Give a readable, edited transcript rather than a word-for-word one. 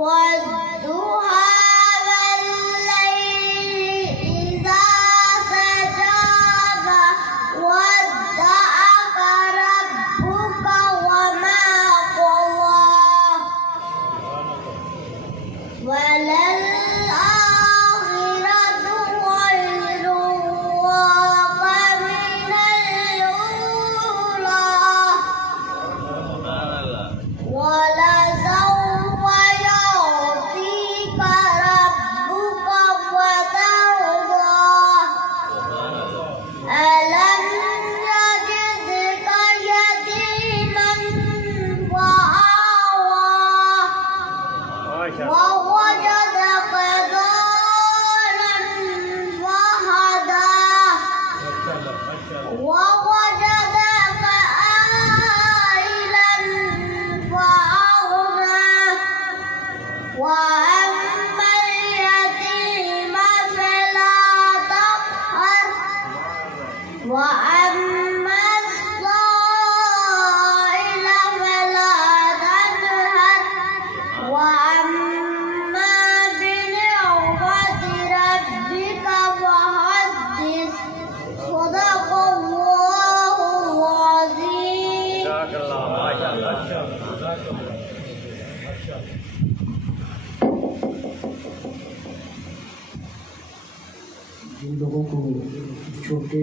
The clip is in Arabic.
والضحى والليل إذا سجى ودعك ربك وما قوى وللآخرة خير لك من الأولى ولسوف يعطيك ربك فترضى ألم يجدك يتيما فآوى ووجدك ضالا فهدى ووجدك عائلا فأغنى وأما اليتيم فلا تقهر وأما السائل فلا تنهر وأما بنعمة ربك فحدث صدق الله العظيم. जिन लोगों को छोटे